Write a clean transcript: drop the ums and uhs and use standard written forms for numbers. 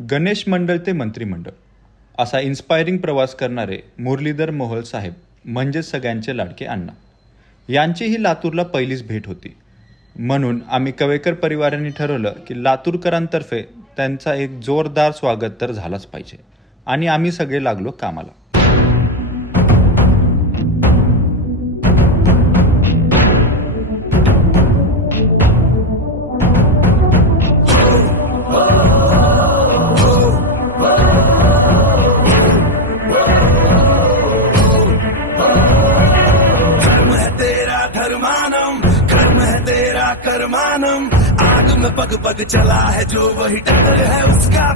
गणेश मंडळ ते मंत्रिमंडळ असा इन्स्पायरिंग प्रवास करणारे मुरलीधर मोहोळ साहेब म्हणजे सगळ्यांचे लाडके अण्णा यांची ही लातूरला पहिलीच भेट होती. म्हणून आम्ही कवेकर परिवाराने ठरवलं की लातूरकरांतर्फे त्यांचा एक जोरदार स्वागत तर झालाच पाहिजे आणि आम्ही सगळे लागलो कामाला. कर्मानम आग में पग पग चला है जो वही टक्कर है उसका